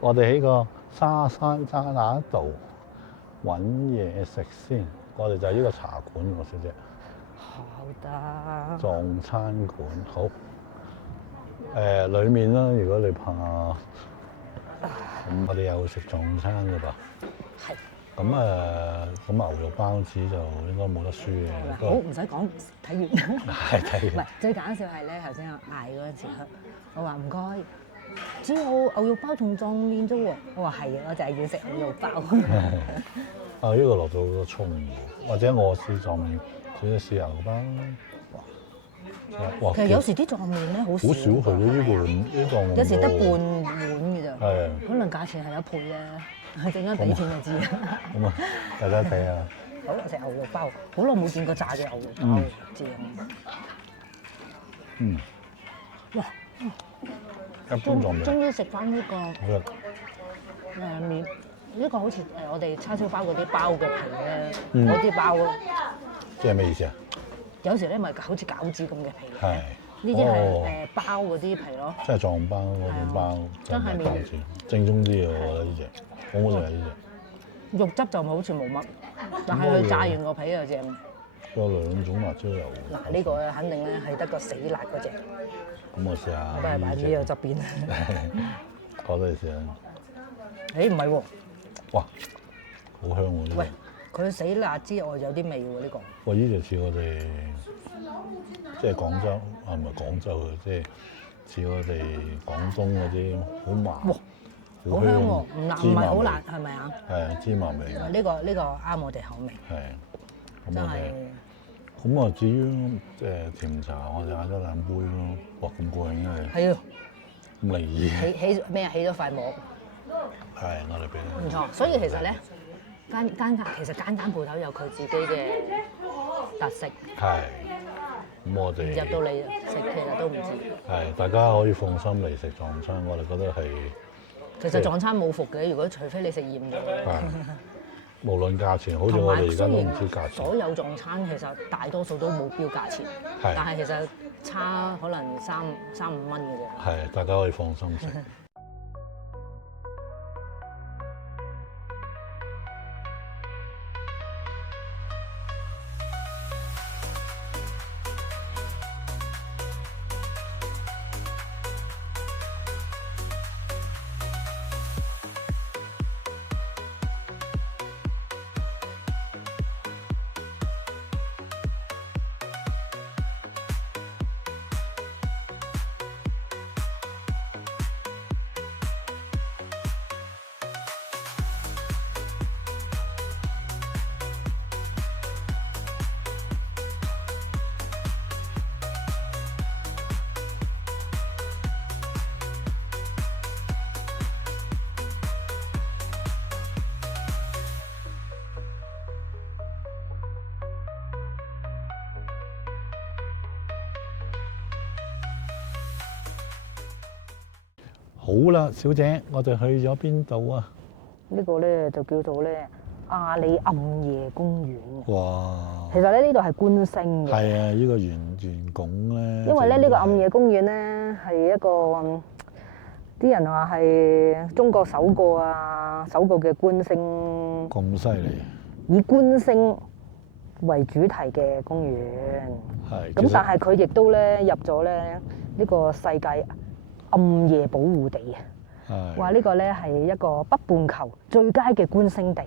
我哋喺個沙山渣打度揾嘢食先。我哋就係呢個茶館喎，小姐。好的。撞餐館好。裡面啦，如果你怕，咁我哋又食撞餐㗎噃。係。咁牛肉包子就應該冇得輸嘅。好，唔使講，睇完。係睇完。唔係，最搞笑係咧，頭先我嗌嗰陣時，我話唔該，只有牛肉包同撞麵啫喎。我話係啊，我就係要食牛肉包。啊！呢個落咗好多葱喎，或者我試撞麵，或者試牛肉包。哇！其實有時啲撞麵咧好少去到呢個有時得半碗嘅咋。係。可能價錢係有倍啊，陣間俾錢就知啦。咁啊，大家睇下。好，食牛肉包，好耐冇見過炸嘅牛肉包，正。嗯。哇！一般撞麵。終於食翻呢個麵。呢個好似我哋叉燒包嗰啲包嘅皮咧，嗰啲包。即係咩意思啊？有時咧咪好似餃子咁嘅皮。係。呢啲係包嗰啲皮咯。即係撞包嗰種包，真係麵。正宗啲嘅，我覺得呢隻，好好食啊呢隻。肉汁就好似冇乜，但係佢炸完個皮就正。有兩種辣椒油。嗱呢個肯定咧係得個死辣嗰隻。咁我試下。我都係擺呢個側邊。我都係試下。誒唔係喎。哇，好香喎！喂，佢死辣之外有啲味喎呢個。喂，呢就似我哋即係廣州啊，唔係廣州嘅，即係似我哋廣東嗰啲好麻。哇，好香喎！唔係好辣係咪啊？係芝麻味。呢個啱我哋口味。係。真係。咁啊，至於甜茶，我哋嗌咗兩杯咯。哇，咁過癮嘅。係啊。咁離異。起咩啊？起咗塊膜。係，我哋俾。唔錯，所以其實咧，間鋪頭有佢自己嘅特色。係。咁我哋入到嚟食其實都唔知。係，大家可以放心嚟食撞餐，我哋覺得係。其實撞餐冇伏嘅，如果除非你食厭咗。係。無論價錢，好似我哋而家都唔知價錢。所有撞餐其實大多數都冇標價錢，但係其實差可能3、5蚊嘅啫。係，大家可以放心食。好啦，小姐，我哋去咗邊度啊？呢個咧就叫做咧阿里暗夜公園。哇！其實咧呢度係觀星嘅。係啊，呢個圓拱咧。因為咧呢個暗夜公園咧係一個啲人話係中國首個嘅觀星。咁犀利！以觀星為主題嘅公園。係。咁但係佢亦都咧入咗咧呢個世界暗夜保護地啊！話呢個咧係一個北半球最佳嘅觀星地。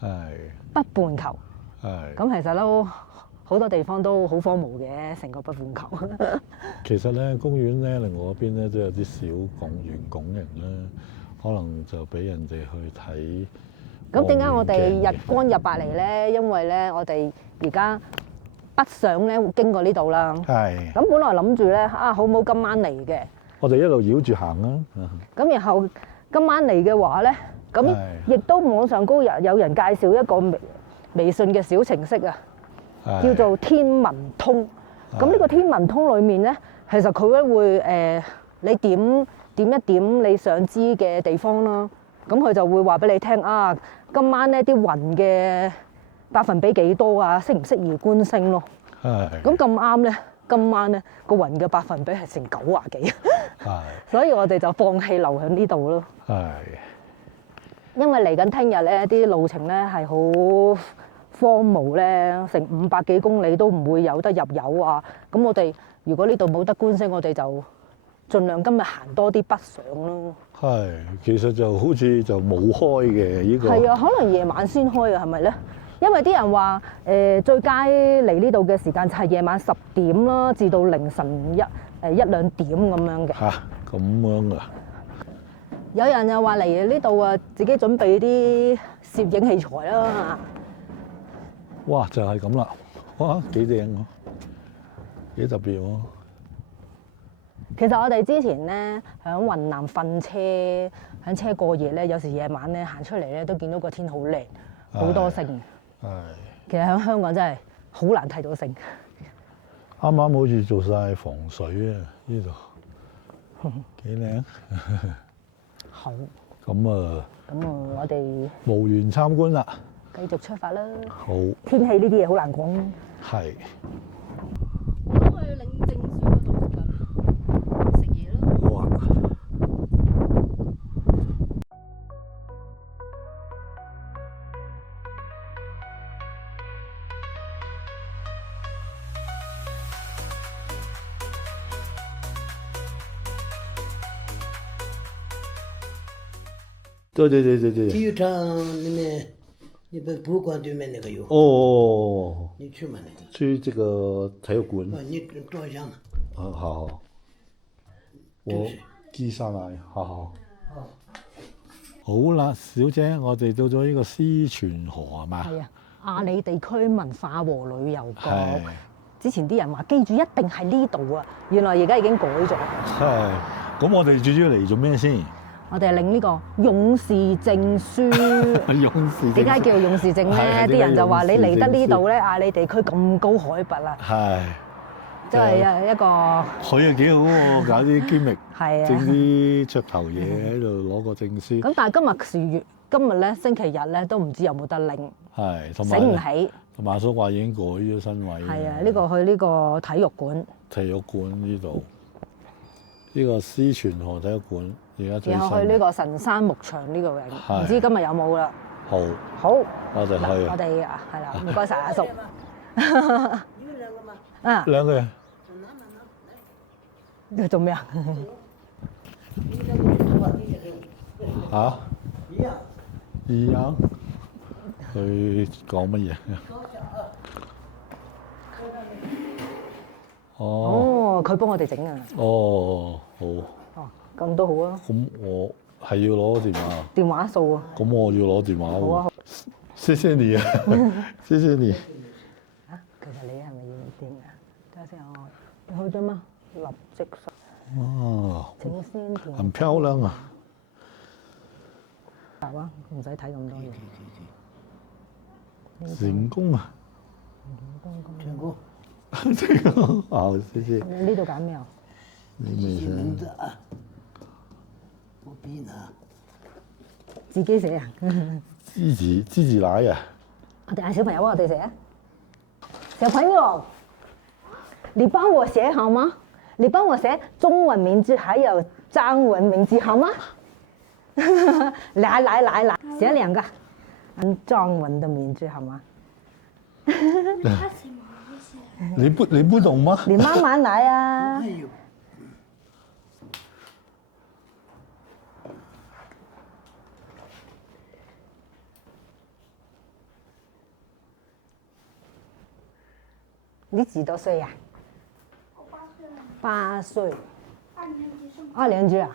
係。北半球。係。咁其實都好多地方都好荒蕪嘅，成個北半球。其實咧，公園咧，另外嗰邊咧都有啲小圓拱形咧，可能就俾人哋去睇。咁點解我哋日光日白嚟咧？因為咧，我哋而家北上咧會經過呢度啦。係。咁本來諗住咧好唔好今晚嚟嘅？我哋一路繞住行啦。咁然後今晚嚟嘅話咧，咁亦都網上高有人介紹一個微信嘅小程式啊，叫做天文通。咁呢個天文通裏面咧，其實佢咧會你點一點你想知嘅地方啦。咁佢就會話俾你聽啊，今晚咧啲雲嘅百分比幾多啊？適唔適宜觀星咯？係。咁咁啱咧，今晚咧個雲嘅百分比係成90幾。係。所以我哋就放棄留喺呢度咯。係。因為嚟緊聽日咧啲路程咧係好荒蕪咧，成500幾公里都唔會有得入油啊！咁我哋如果呢度冇得觀星，我哋就盡量今日行多啲北上咯。係，其實就好似就冇開嘅呢個。係啊，可能夜晚先開啊，係咪咧？因為啲人話最佳嚟呢度嘅時間就係夜晚10點啦，至到凌晨1、2點咁樣嘅。嚇，咁樣啊！有人又話嚟呢度啊，自己準備啲攝影器材啦。哇，就係咁啦！哇，幾正喎，幾特別喎！其實我哋之前咧喺雲南瞓車，喺車過夜咧，有時夜晚咧行出嚟咧都見到個天好靚，好多星。係。其實喺香港真係好難睇到星。啱啱好似做晒防水啊！呢度幾靚。好。咁啊，我哋無緣參觀啦。繼續出發啦！好，天氣呢啲嘢好難講。係。我都去領證書嗰度食嘢咯。好啊。對。体育场里面，你不博物馆对面那个有？哦，你去吗？那个？去這個體育館。你照一下嘛。好，我記晒埋，好。好啦，小姐，我哋到咗呢個思泉河係嘛？係啊，阿里地區文化和旅遊局。係。之前啲人話記住一定係呢度啊，原來而家已經改咗。係。咁我哋最主要嚟做咩先？我哋係領呢個勇士證書。勇士證書。點解叫勇士證咧？啲人就話你嚟得呢度咧，阿里地區咁高海拔啦。係。即係一個。佢又幾好喎，搞啲 gimmick，整啲噱頭嘢喺度攞個證書。咁但係今日咧星期日咧都唔知有冇得領。係，同埋醒唔起。同埋阿叔話已經改咗身位。係啊，呢個去呢個體育館。體育館呢度，呢個思泉河體育館而家最新。然後去呢個神山牧場呢個嘅，唔知今日有冇啦。好。好。我哋去。我哋係啦，唔該曬阿叔。啊。兩個人。你做咩啊？嚇？一樣。佢講乜嘢？哦，佢幫我哋整啊！哦，好。哦，咁都好啊。咁我係要攞電話。電話數啊。咁我要攞電話喎。好啊，好。謝謝你啊！謝謝你。啊，其實你係咪要電啊？等下先，我去咗嗎？立即上。哦。請先填。很漂亮啊！答啊，唔使睇咁多嘢。成功啊！成功。成功，好，謝謝。你呢度揀咩啊？你名字啊，我筆呢？自己寫啊？自己來呀！我哋嗌小朋友幫我哋寫啊！小朋友，你幫我寫好嗎？你幫我寫中文名字還有藏文名字好嗎？來，寫兩個，藏文的名字好嗎？你不懂嗎？你慢慢來啊！你幾多歲呀？我8歲。8歲。8歲。2年級上。2年級啊？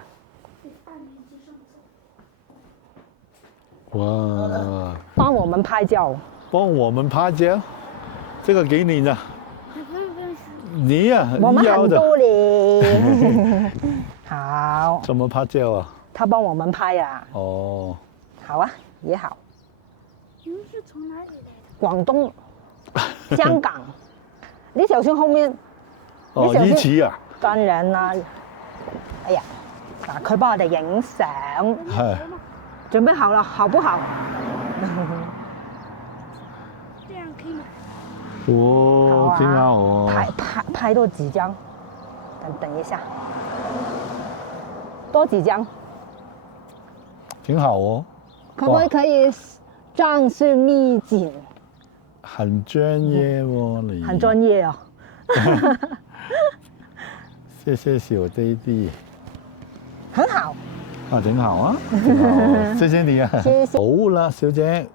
對，2年級上課。哇！幫我們拍照。幫我們拍照，這個給你的。你呀，我們很的。多年。好。怎麼拍照啊？他幫我們拍啊。哦。好啊，也好。你們是從哪裡來的？廣東、香港。你小心後面。哦，一起啊。當然啦。哎呀，嗱，佢幫我哋影相。係。準備好了，好不好？這樣可以嗎？哦，挺好哦。拍多幾張，等一下，多幾張。挺好哦。可唔可以裝飾秘境？很專業喎，你。很專業啊！謝謝小弟弟。很好。啊，挺好啊！挺好謝謝你啊！謝謝好啦，小姐。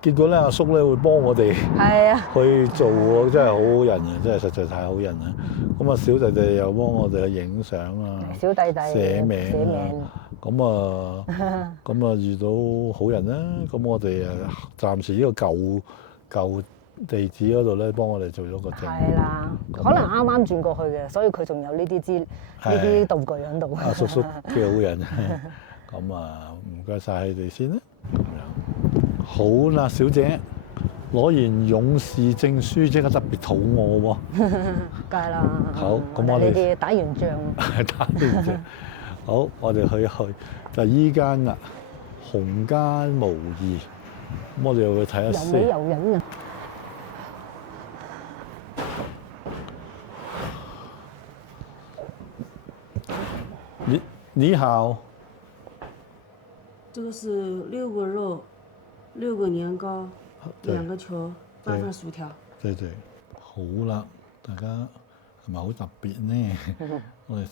結果咧，阿叔咧會幫我哋係啊去做喎，真係好好人啊！真係實在太好人啦。咁啊，小弟弟又幫我哋去影相啊，小弟弟寫名啊。咁啊，遇到好人啦。咁我哋暫時呢個舊地址嗰度咧，幫我哋做咗個證。係啦，可能啱啱轉過去嘅，所以佢仲有呢啲道具喺度。阿叔叔幾好人。咁啊，唔該晒你哋先啦。咁樣好啦，小姐攞完勇士證書，即刻特別肚餓喎。梗係啦。好，咁我哋打完仗。打完仗。好，我哋去就依間啦，紅間無二。咁我哋又去睇下先。有人啊！你好。这个是6个肉，6个年糕，2个球，8份薯條。對，好啦，大家係咪好特別呢？我哋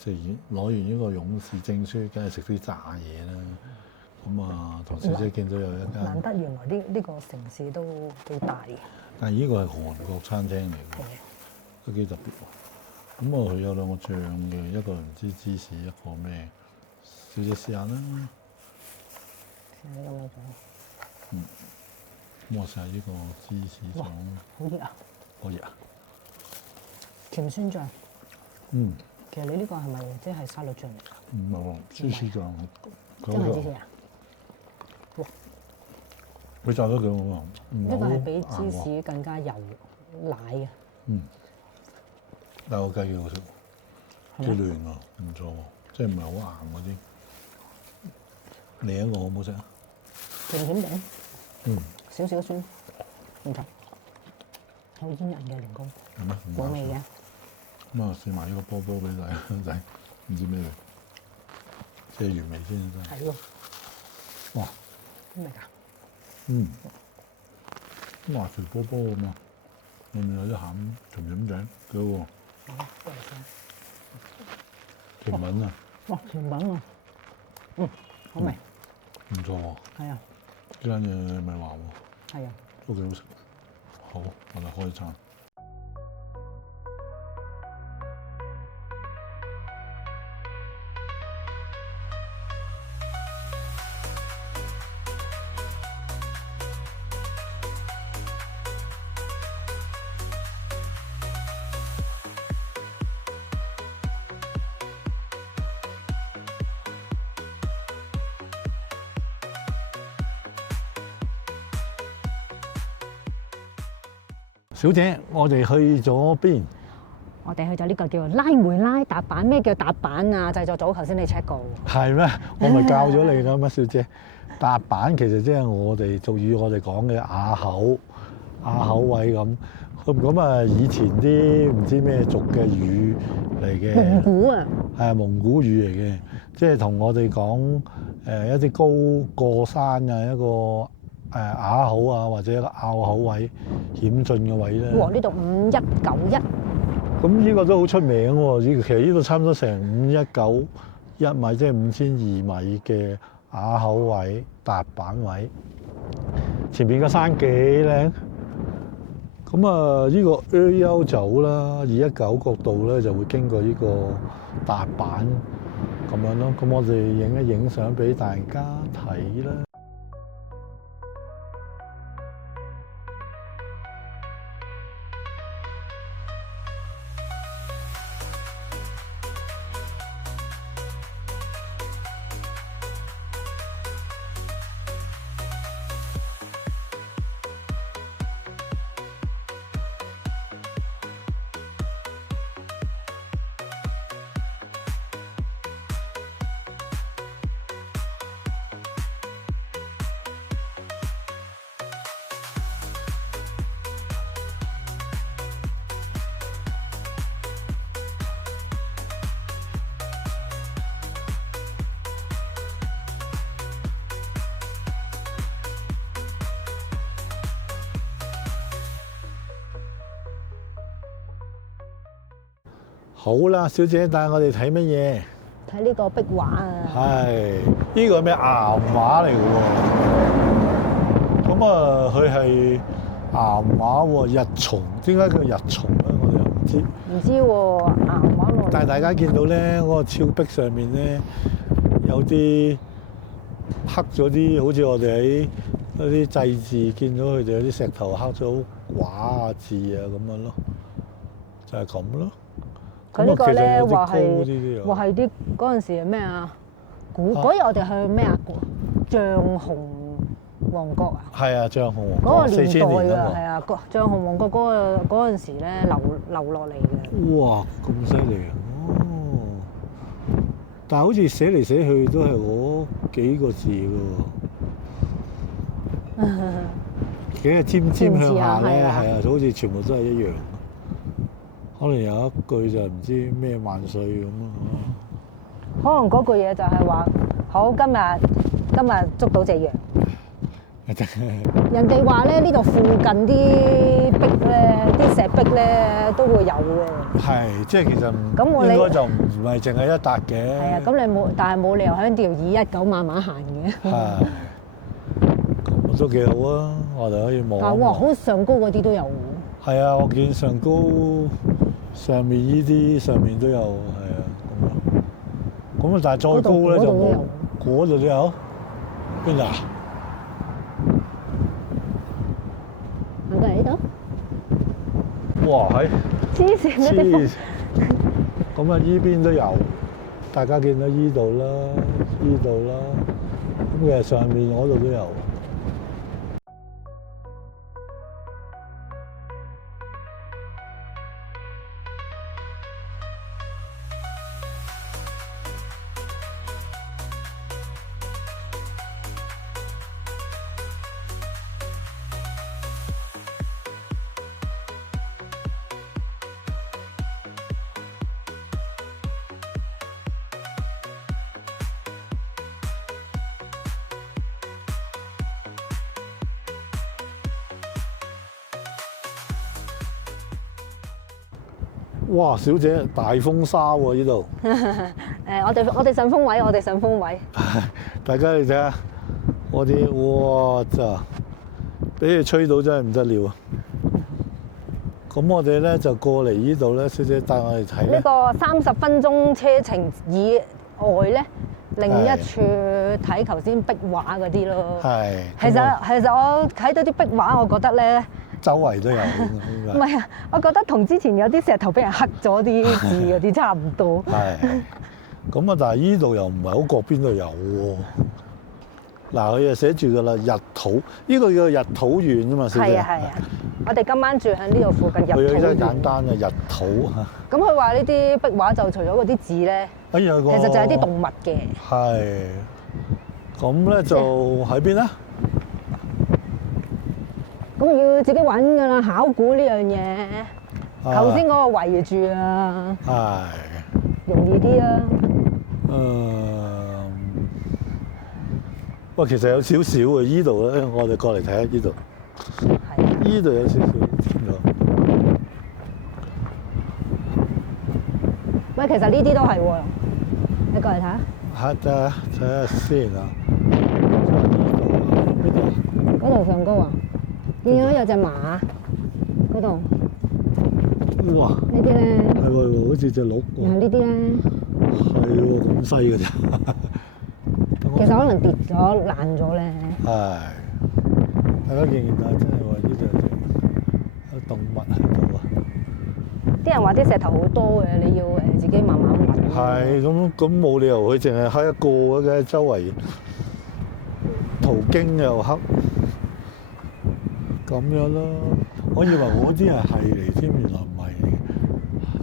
攞完呢個勇士證書，梗係食啲炸嘢啦。咁啊，同小姐見到有一間。難得原來呢個城市都幾大嘅。但係呢個係韓國餐廳嚟嘅，都幾特別喎。咁啊，佢有兩個醬嘅，一個唔知芝士，一個咩？小姐試下啦。咁我試下呢個芝士醬。好熱啊！好熱啊！甜酸醬。其實你呢個係咪即係沙律醬嚟㗎？唔係喎，芝士醬。真係芝士啊！哇！佢炸得幾好啊！呢個係比芝士更加油奶嘅。但係我雞幾好食，幾嫩啊，唔錯喎，即係唔係好硬嗰啲。另一個好唔好食啊？甜甜地，少少酸，唔錯，好煙韌嘅年糕，係咩？冇味嘅。咁啊，試埋呢個波波俾大家睇，唔知咩嚟，即係原味先真係。係喎。哇！咩㗎？麻薯波波咁啊，裏面有啲餡甜甜地，幾好喎。甜品啊！哇，甜品啊！好味。唔錯喎。係啊。呢間嘢咪話喎。係啊。都幾好食。好，我哋開餐。小姐，我哋去咗邊？我哋去咗呢個叫拉梅拉踏板。咩叫踏板啊？製作組頭先你 check 過。係咩？我咪教咗你㗎嘛，小姐。踏板其實即係我哋俗語我哋講嘅啞口位咁。咁啊，以前啲唔知咩族嘅語嚟嘅。蒙古啊。係啊，蒙古語嚟嘅，即係同我哋講一啲高過山啊，一個啞口啊，或者一個拗口位險峻嘅位咧。哇！呢度5191。咁呢個都好出名喎！其實呢度差唔多成5191米，即係5200米嘅啞口位、踏板位。前邊個山幾靚。咁啊，呢個悠走啦，219角度咧就會經過呢個踏板咁樣咯。咁我哋影一影相俾大家睇啦。好啦，小姐帶我哋睇乜嘢？睇呢個壁畫啊！係呢個係咩岩畫嚟嘅喎？咁啊，佢係岩畫喎，日松點解叫日松咧？我哋又唔知。唔知喎，岩畫落。但係大家見到咧，嗰個峭壁上面咧有啲刻咗啲，好似我哋喺嗰啲祭祀見到佢哋有啲石頭刻咗畫啊字啊咁樣咯，就係咁咯。佢呢個咧咁啊話其實有啲高啲啲啊係啲嗰陣時係咩啊？嗰日我哋去咩啊？象雄王國啊！係啊，象雄王嗰國個年代4000年㗎，啊係啊，象雄王國嗰陣時咧留落嚟嘅。哇，咁犀利哦！但係好似寫嚟寫去都係嗰幾個字㗎喎，幾係尖尖向下咧，係啊，好似全部都係一樣。可能有一句就唔知咩萬歲咁咯。可能嗰句嘢就係話：好，今日捉到隻羊。人哋話咧，呢度附近啲壁咧，啲石壁咧都會有嘅。係，即係其實咁我應該就唔係淨係一笪嘅。係啊，咁你冇，但係冇理由喺條219慢慢行嘅。係，咁都幾好啊！我哋可以望一望。但係哇，好上高嗰啲都有喎。係啊，我見上高上面依啲上面都有，係啊，咁樣。咁啊，但係再高咧就冇。嗰度都有。邊度啊？行過嚟呢度。哇！係。黐線嗰啲風。咁啊，依邊都有，大家見到依度啦，依度啦，咁其實上面嗰度都有。哇！小姐，大風沙喎呢度。我哋上風位，我哋上風位。大家你睇下，我啲哇真，俾佢吹到真係唔得了啊！咁我哋咧就過嚟呢度咧，小姐帶我哋睇咧。呢個30分鐘車程以外咧，另一處睇頭先壁畫嗰啲咯。係。其實我睇到啲壁畫，我覺得咧。周圍都有。唔係啊，我覺得同之前有啲石頭俾人刻咗啲字嗰啲差唔多。係。咁啊，但係依度又唔係好覺邊度有喎。嗱，佢又寫住噶啦，日土，呢個叫日土縣啊嘛，小姐。係啊係啊，我哋今晚住喺呢度附近日土縣。佢真係簡單嘅日土嚇。咁佢話呢啲壁畫就除咗嗰啲字咧，其實就係啲動物嘅。係。咁咧就喺邊咧？咁要自己揾㗎啦，考古呢樣嘢。頭先嗰個圍住啊，容易啲啊。喂，其實有少少嘅，依度咧，我哋過嚟睇下依度。係。依度有少少。喂，其實呢啲都係喎，你過嚟睇下。睇下先啊。嗰度上高啊！見到有隻馬嗰度。哇！呢啲咧。係喎，好似隻鹿喎。然後呢啲咧。係喎，咁細嘅咋？其實可能跌咗爛咗咧。係。大家見唔見啊？真係話呢度有動物喺度啊！啲人話啲石頭好多嘅，你要自己慢慢揾。係咁冇理由佢淨係黑一個嘅，周圍途經又黑。咁樣咯，我以為嗰啲係嚟添，原來唔係嚟嘅，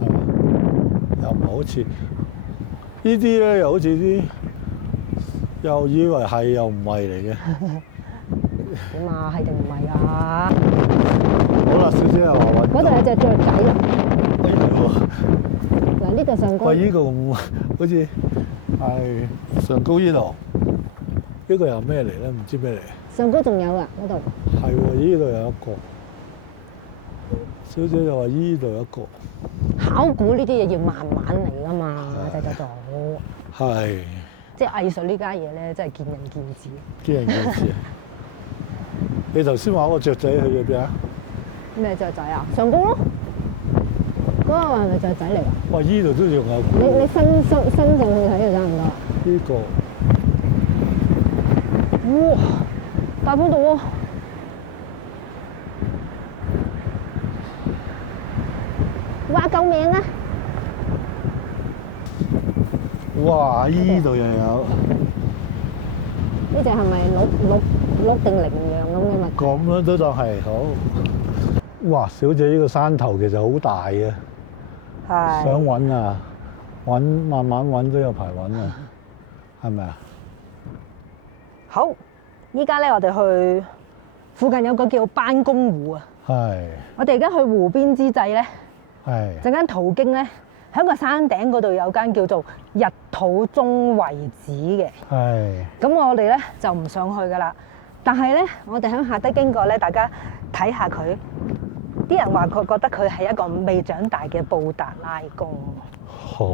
係嘛？又唔係好似呢啲咧，又好似啲，又以為係又唔係嚟嘅。點啊？係定唔係啊？好啦，小姐又話揾。嗰度有隻雀仔啊！哎呀！嗱，呢度上高。喂，呢個咁好似係上高呢度，呢個又咩嚟咧？唔知咩嚟。上高仲有啊，嗰度。係喎，依度有一個。小姐就話依度有一個。考古呢啲嘢要慢慢嚟噶嘛，就做。係。即係藝術呢家嘢咧，真係見仁見智。見仁見智。你頭先話個雀仔去咗邊啊？咩雀仔啊？上高咯。嗰個係咪雀仔嚟㗎？哇！依度都仲有。你伸上去睇就差唔多。呢個。哇！大埔道喎。哇！救命啊！哇！依度又有。呢隻係咪鹿定羚羊咁嘅物？咁樣都當係好。哇！小姐呢個山頭其實好大嘅。係。想揾啊，慢慢揾都有排揾啊，係咪啊？好，依家咧我哋去附近有個叫班公湖啊。係。我哋而家去湖邊之際咧，係。陣間途經咧，喺個山頂嗰度有間叫做日土宗遺址嘅。係。咁我哋咧就唔上去噶啦，但係咧我哋喺下低經過咧，大家睇下佢。啲人話佢覺得佢係一個未長大嘅布達拉宮。好。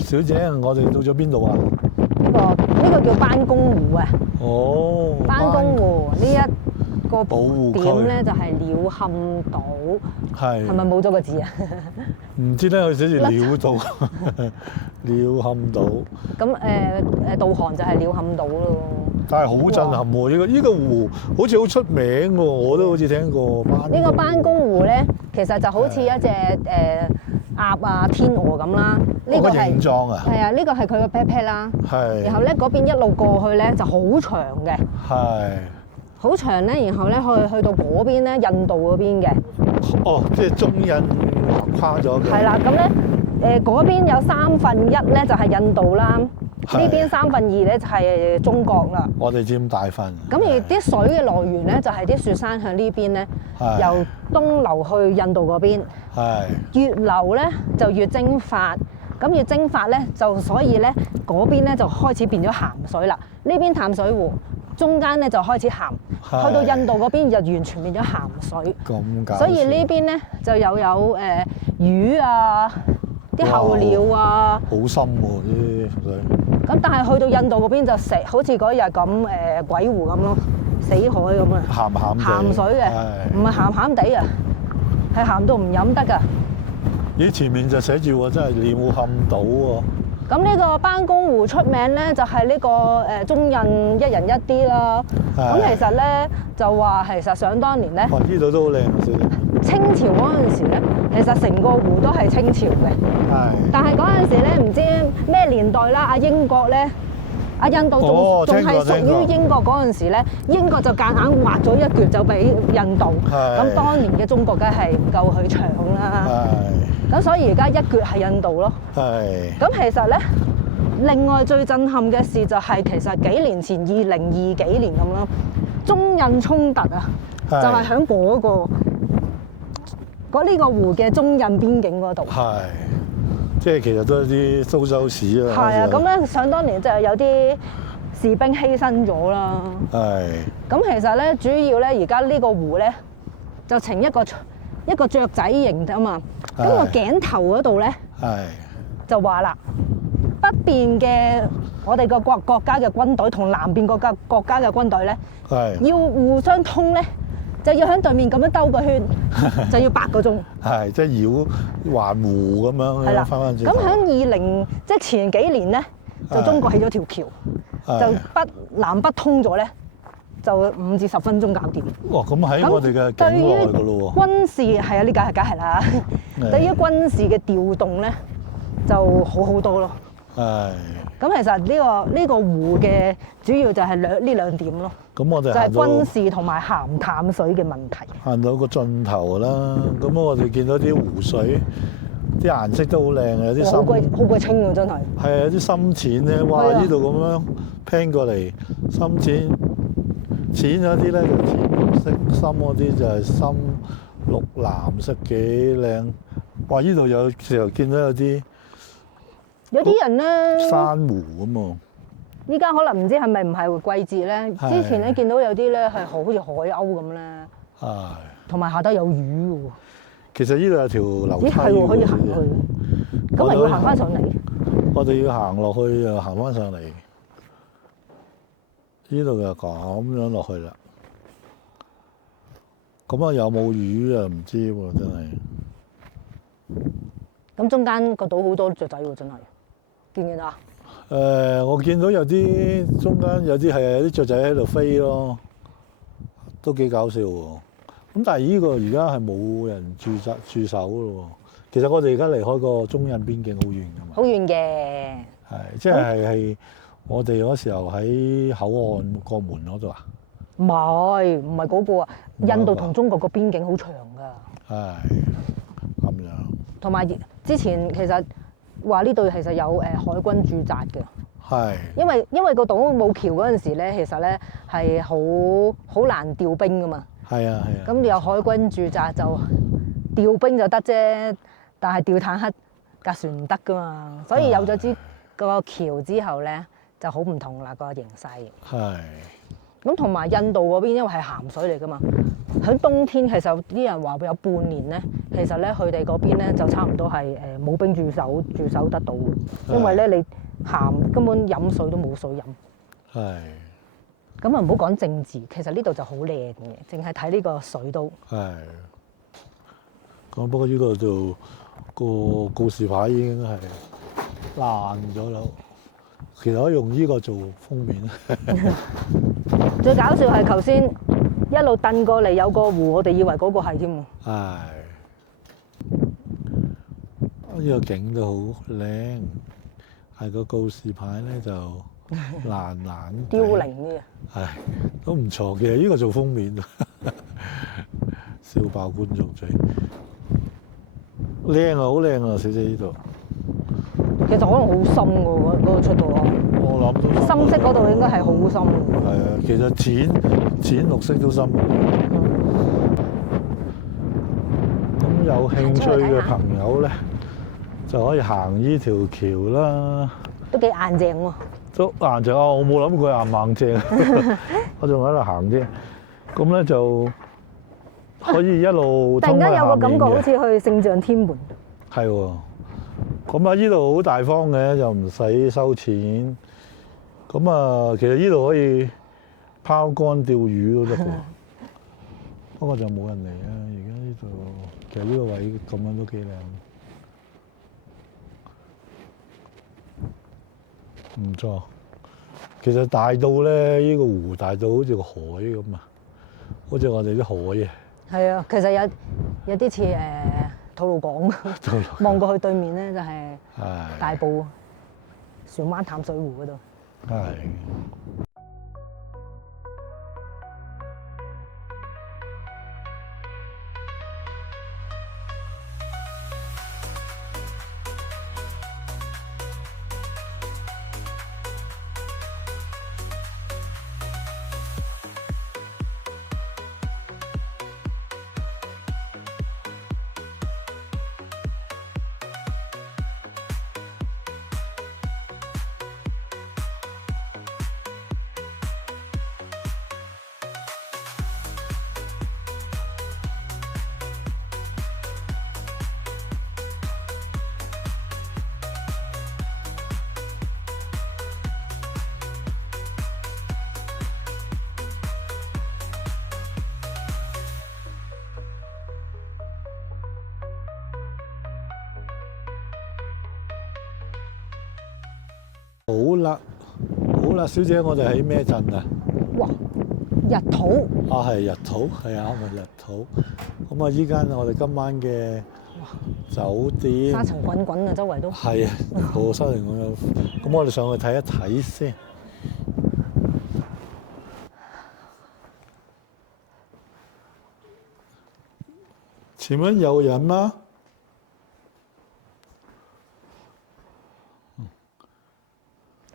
小姐，我哋到咗邊度啊？呢個叫班公湖啊。哦。班公湖呢一個保護區點咧就係鳥瞰島。係。係咪冇咗個字啊？唔知咧，佢寫住鳥島，鳥瞰島。咁導航就係鳥瞰島咯。但係好震撼喎！呢個湖好似好出名喎，我都好似聽過。呢個班公湖咧，其實就好似一隻鴨啊、天鵝咁啦。呢個係形狀啊。係啊，呢個係佢個 pat pat 啦。係。然後咧嗰邊一路過去咧就好長嘅。係。好長咧，然後咧去到嗰邊咧，印度嗰邊嘅。哦，即係中印橫跨咗嘅。係啦，咁咧嗰邊有1/3咧就係印度啦。呢邊2/3咧就係中國啦。我哋佔大份。咁而啲水嘅來源咧，就係啲雪山向呢邊咧，由東流去印度嗰邊。係。越流咧就越蒸發，咁越蒸發咧就所以咧嗰邊咧就開始變咗鹹水啦。呢邊淡水湖，中間咧就開始鹹，去到印度嗰邊就完全變咗鹹水。咁搞笑。所以呢邊咧就有魚啊。啲候鳥啊，好深喎啲水。咁但係去到印度嗰邊就食，好似嗰日咁鬼湖咁咯，死海咁啊。鹹鹹地。鹹水嘅，唔係鹹鹹地啊，係鹹到唔飲得㗎。咦，前面就寫住喎，真係鳥瞰島喎。咁呢個班公湖出名咧，就係呢個中印一人一啲啦。咁其實咧就話其實想當年咧，哇！呢度都好靚啊，小姐。清朝嗰陣時咧，其實成個湖都係清朝嘅。係。但係嗰陣時咧，唔知咩年代啦，阿英國咧，印度仲係屬於英國嗰陣時咧，英國就夾硬劃咗一橛就俾印度。咁當年嘅中國梗係唔夠佢搶啦。咁所以而家一橛係印度咯。咁其實咧，另外最震撼嘅事就係其實幾年前2020幾年咁啦，中印衝突啊，就係喺呢個湖嘅中印邊境嗰度。即係其實都係啲蘇州市啊。係啊，咁咧想當年就係有啲士兵犧牲咗啦。咁其實咧，主要咧而家呢個湖咧就呈一個雀仔形啊嘛。咁個頸頭嗰度咧就話啦，北邊嘅我哋個國家嘅軍隊同南邊國家嘅軍隊咧，要互相通咧，就要喺對面咁樣兜個圈，就要8個鐘。即係繞環湖咁樣。係啦，翻返轉。咁喺即係前幾年咧，就中國起咗條橋，就南北通咗咧，就5至10分鐘搞掂。哇！咁喺我哋嘅境內㗎咯喎。軍事係啊，呢梗係啦。對於軍事嘅調動咧，就好多咯。咁其實呢個湖嘅主要就係呢兩點咯。咁我哋就係軍事同埋鹹淡水嘅問題。行到個盡頭啦，咁我哋見到啲湖水，啲顏色都好靚嘅，有啲深，好鬼清喎，真係。係啊，有啲深淺咧，哇！呢度咁樣拼過嚟，深淺，淺嗰啲咧就淺綠色，深嗰啲就係深綠藍色，幾靚。哇！呢度有時候見到有啲人咧，珊瑚咁喎。依家可能唔知係咪唔係季節咧？之前咧見到有啲咧係好似海鷗咁咧，同埋下低有魚嘅喎。其實呢度有條樓梯喎，可以行去。咁咪要行翻上嚟？我哋要行落去又行翻上嚟。呢度就咁樣落去啦。咁啊有冇魚啊？唔知喎，真係。咁中間個島好多雀仔喎，真係。見唔見啊？我見到有啲中間有啲雀仔喺度飛咯，都幾搞笑喎。咁但係呢個而家係冇人駐守咯。其實我哋而家離開個中印邊境好遠㗎嘛。好遠嘅。即係我哋嗰時候喺口岸個門嗰度啊。唔係嗰個啊，印度同中國個邊境好長㗎。咁樣。同埋之前其實話呢度其實有海軍駐紮嘅。因為個島冇橋嗰陣時咧，其實咧係好難調兵㗎嘛。咁有海軍駐紮就調兵就得啫，但係調坦克架船唔得㗎嘛。所以有咗個橋之後咧，就好唔同啦個形勢。咁同埋印度嗰邊因為係鹹水嚟㗎嘛，喺冬天其實有啲人話會有半年咧，其實咧佢哋嗰邊咧就差唔多係冇兵駐守得到嘅，因為咧你鹹根本飲水都冇水飲。咁啊唔好講政治，其實呢度就好靚嘅，淨係睇呢個水都。咁不過呢個就個告示牌已經係爛咗啦。其實可以用呢個做封面。最搞笑係頭先一路蹬過嚟有個湖，我哋以為嗰個係添喎。呢個景都好靚，係個告示牌咧就爛凋零啲啊。都唔錯嘅，呢個做封面，笑爆觀眾嘴。靚啊，好靚啊，小姐呢度。其實可能好深㗎喎，嗰個出到啊。我諗都深色嗰度應該係好深。其實淺綠色都深。咁有興趣嘅朋友咧，就可以行呢條橋啦。都幾硬淨喎。都硬淨啊！我冇諗過硬唔硬淨，我仲喺度行啫。咁咧就可以一路突然間有個感覺，好似去聖象天門。係喎。咁啊，呢度好大方嘅，就唔使收錢。咁啊，其實呢度可以拋竿釣魚都得嘅。不過就冇人嚟啊！而家呢度其實呢個位咁樣都幾靚，唔錯。其實大到咧，呢個湖大到好似個海咁啊，好似我哋啲海啊。係啊，其實有啲似吐露港，望過去對面咧就係大埔船灣淡水湖嗰度。係。好啦，好啦，小姐，我哋喺咩鎮啊？哇！日土啊，係日土，係啊，咪日土。咁啊，依間我哋今晚嘅酒店，沙塵滾滾啊，周圍都係啊，好沙塵滾滾。咁我哋上去睇一睇先。前面有人嗎？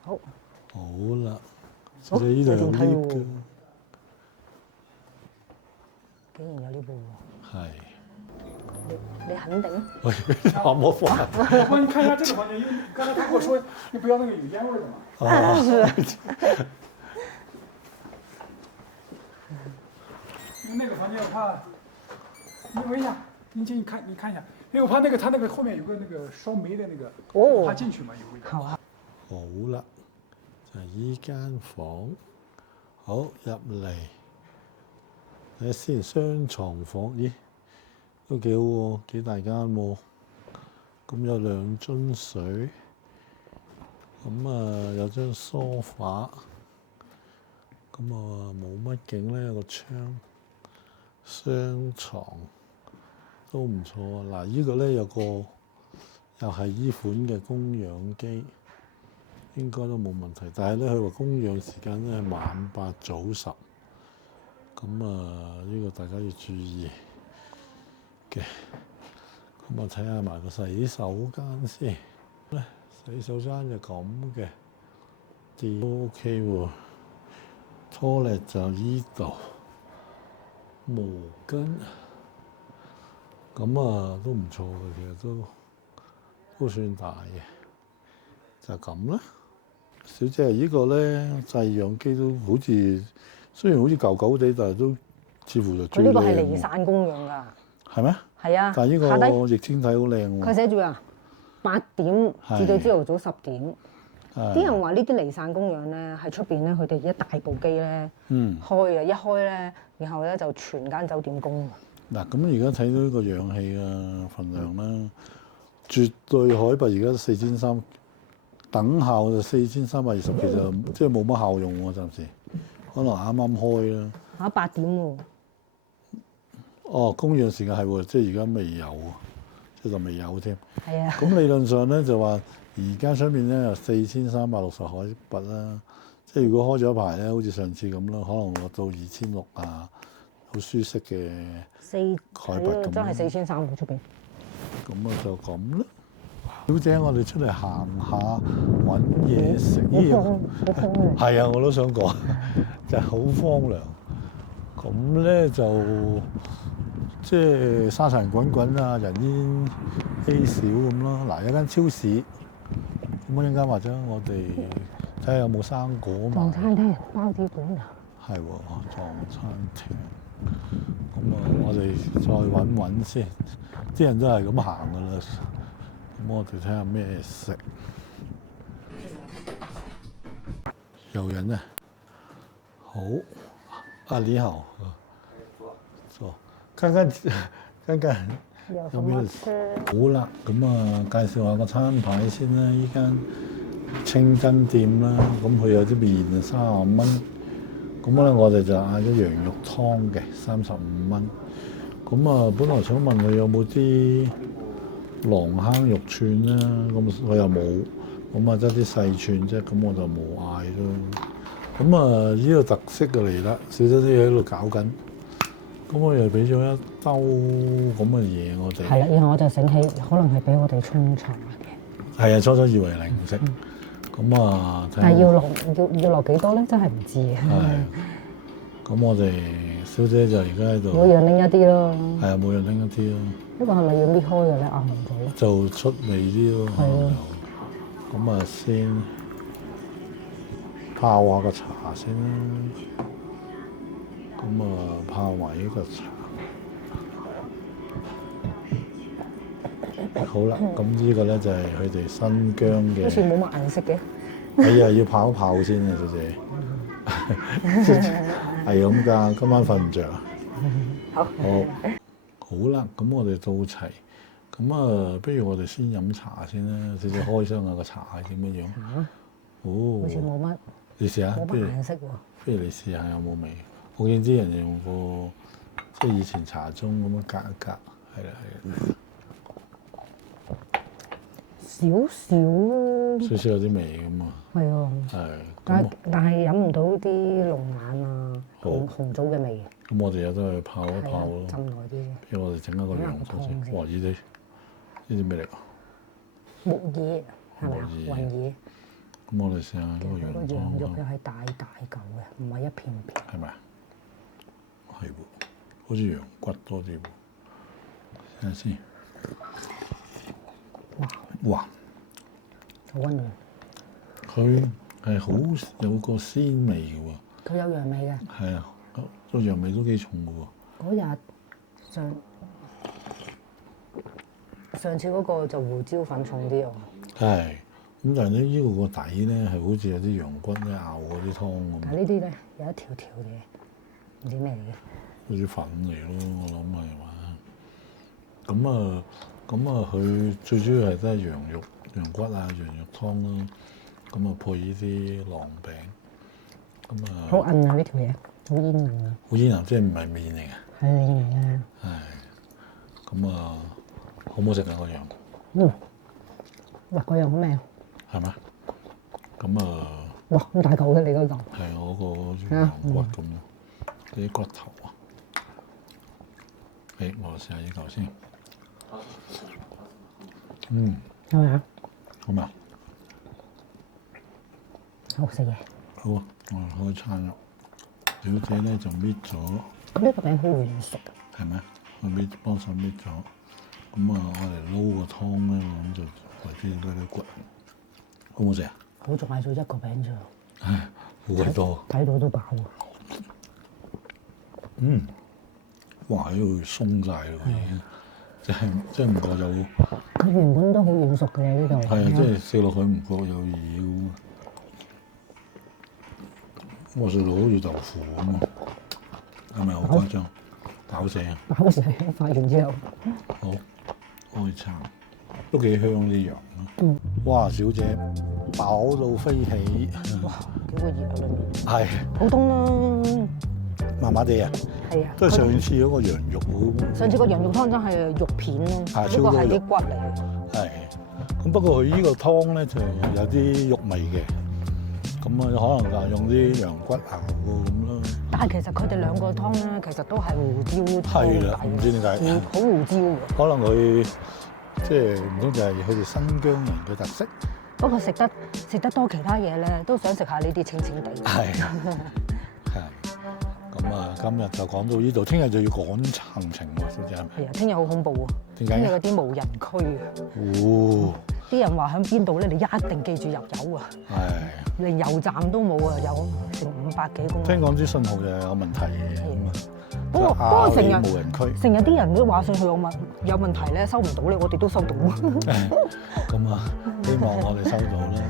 好。好啦，我哋呢度有 lift 嘅。竟然有呢部喎！係。你肯定？喂，我冇放。我帮你看一下这个房间，因为刚才他跟我说你不要那个有烟味的嘛。因为那个房間我怕，你聞一下，您進去看，你看一下，因為我怕那個他那個後面有個那個燒煤的那個，哦怕進去嘛有味道。好啊！好啦，就係依間房，好入嚟。睇下先，雙床房，咦，都幾好喎，幾大間喎。咁有2樽水，咁啊有張梳化，咁啊冇乜景咧，有個窗，雙床都唔錯啊！嗱，依個咧有個又係依款嘅供氧機。應該都冇問題，但係咧佢話供氧時間咧係晚8早10，咁啊呢個大家要注意嘅。咁啊睇下埋個洗手間先，咧洗手間就咁嘅，都 OK 喎。toilet就依度，毛巾，咁啊都唔錯嘅，其實都算大嘅，就咁啦。小姐，依個咧製氧機都好似，雖然好似舊舊地，但係都似乎就最靚。佢呢個係離散供氧㗎。係咩？係啊。但係呢下低個液晶體好靚喎。佢寫住啊，8點至到朝頭早10點。啲人話呢啲離散供氧咧，喺出邊咧，佢哋一大部機咧，開啊，一開咧，然後咧就全間酒店供。嗱，咁而家睇到呢個氧氣嘅份量啦，絕對海拔而家4300。等效就4320，其實即係冇乜效用喎，暫時可能啱啱開啦。嚇8點喎！哦，供氧時間係喎，即係而家未有，即係就未有添。係啊。咁理論上咧就話，而家出面咧有4360海拔啦，即係如果開咗一排咧，好似上次咁啦，可能落到2600啊，好舒適嘅海拔咁。真係4300出邊。咁啊就咁啦。小姐，我哋出嚟行下揾嘢食，好荒涼。係啊，我都想講，就係好荒涼。咁咧就即係沙塵滾滾啊，人煙稀少咁咯。嗱，有間超市，咁一陣間或者我哋睇下有冇生果賣。撞餐廳包啲館啊！係喎，撞餐廳。咁啊，我哋再揾揾先。啲人都係咁行噶啦。咁我哋睇下咩食。有人啊，好，啊你好，坐，看看有咩食。好啦，咁啊介紹下個餐牌先啦。依間清真店啦，咁佢有啲麵啊30蚊，咁咧我哋就嗌咗羊肉湯嘅35蚊。咁啊，本來想問佢有冇啲狼坑肉串啦，咁佢又冇，咁咁啊得啲細串啫，咁我就冇嗌咯。咁啊呢個特色嘅嚟啦，小姐啲喺度搞緊，咁我又俾咗一兜咁嘅嘢我哋。係啦，然後我就醒起，可能係俾我哋沖茶嘅。係啊，初初以為零食，咁啊，但係要落幾多咧？真係唔知嘅。係，咁我哋小姐就而家喺度。每樣拎一啲咯。係啊，每樣拎一啲咯。呢個係咪要搣開嘅咧？啊，唔到。就出味啲咯。係咯。咁啊，先泡下個茶先啦。咁啊，泡埋呢個茶。好啦，咁呢個咧就係佢哋新疆嘅。好似冇乜顏色嘅。係啊，要泡一泡先啊，小姐。係咁㗎，今晚瞓唔着啊。好。好啦，咁我哋到齊，咁啊，不如我哋先飲茶先啦，小姐開箱下個茶係點樣樣。哦。好似冇乜。你試下。冇乜顏色喎。不如你試下有冇味？我見啲人用個即係以前茶盅咁樣隔一隔，係啦係啦。少少咯，少少有啲味咁啊。係啊。係。但係飲唔到啲龍眼啊、紅棗嘅味。咁我哋有得去泡一泡咯。浸耐啲。俾我哋整一個羊湯先。哇！呢啲咩嚟㗎？木耳係咪啊？雲耳。咁我哋試下呢個羊湯。個羊肉又係大大嚿嘅，唔係一片片。係咪啊？係喎，好似羊骨多啲喎。睇下先。哇！好溫潤。佢係好有個鮮味嘅喎。佢有羊味嘅。係啊，個羊味都幾重嘅喎。嗰日上次嗰個就胡椒粉重啲喎。係，咁但係咧呢個個底咧係好似有啲羊骨咧熬嗰啲湯咁。但係呢啲咧有一條條嘅，唔知咩嚟嘅。好似粉嚟咯，我諗係嘛。咁啊，佢最主要係都係羊肉、羊骨啊、羊肉湯啦。咁啊，配呢啲狼餅。咁啊，好韌啊！呢條嘢好煙韌啊！好煙啊！即係唔係麵嚟嘅？係麵嚟嘅。係。咁啊，好唔好食啊個羊？哇！個羊好味。係咪？咁啊。哇！咁大嚿嘅你嗰個。係我個羊骨咁咯，啲骨頭啊。我試下呢嚿先。係咪啊？好味啊！好食嘅。好啊，我哋開餐啦。小姐咧就搣咗。咁呢個餅好軟熟。係咪？我幫手搣咗。咁啊，我嚟撈個湯咧，我諗就為啲嗰啲骨。好唔好食啊？好，仲買咗一個餅咋。唉，好鬼多。睇到都飽喎。哇！呢度鬆晒咯，已經。即係唔覺有。佢原本都好軟熟嘅呢度。係啊，即係食落去唔覺有嘢咁。我食到好似豆腐咁啊！係咪好誇張？飽死啊！飽死，發完之後。好，開餐都幾香啲羊咯。哇！小姐飽到飛起。哇！幾個熱啊裏面。係。普通啦。麻麻地啊。係啊。都係上次嗰個羊肉好。上次個羊肉湯真係肉片咯，呢個係啲骨嚟嘅。係。咁不過佢呢個湯咧就有啲肉味嘅。咁啊，可能就係用啲羊骨熬嘅咁咯。但係其實佢哋兩個湯咧，其實都係胡椒湯。係啦，唔知點解。好胡椒喎。可能佢即係唔通就係佢哋新疆人嘅特色。不過食得多其他嘢咧，都想食下呢啲清清地。係啊。係。咁啊，今日就講到呢度，聽日就要趕行程喎，小姐係咪？係啊，聽日好恐怖喎。點解？聽日嗰啲無人區啊。哦。啲人話喺邊度咧？你一定記住入油啊！係，連油站都冇啊，有成500幾公里。聽講啲信號就有問題嘅。不過成日啲人都話信號有問題咧，收唔到咧，我哋都收到。咁啊，希望我哋收到啦。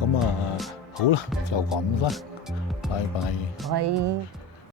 咁啊，好啦，就咁啦，拜拜。拜。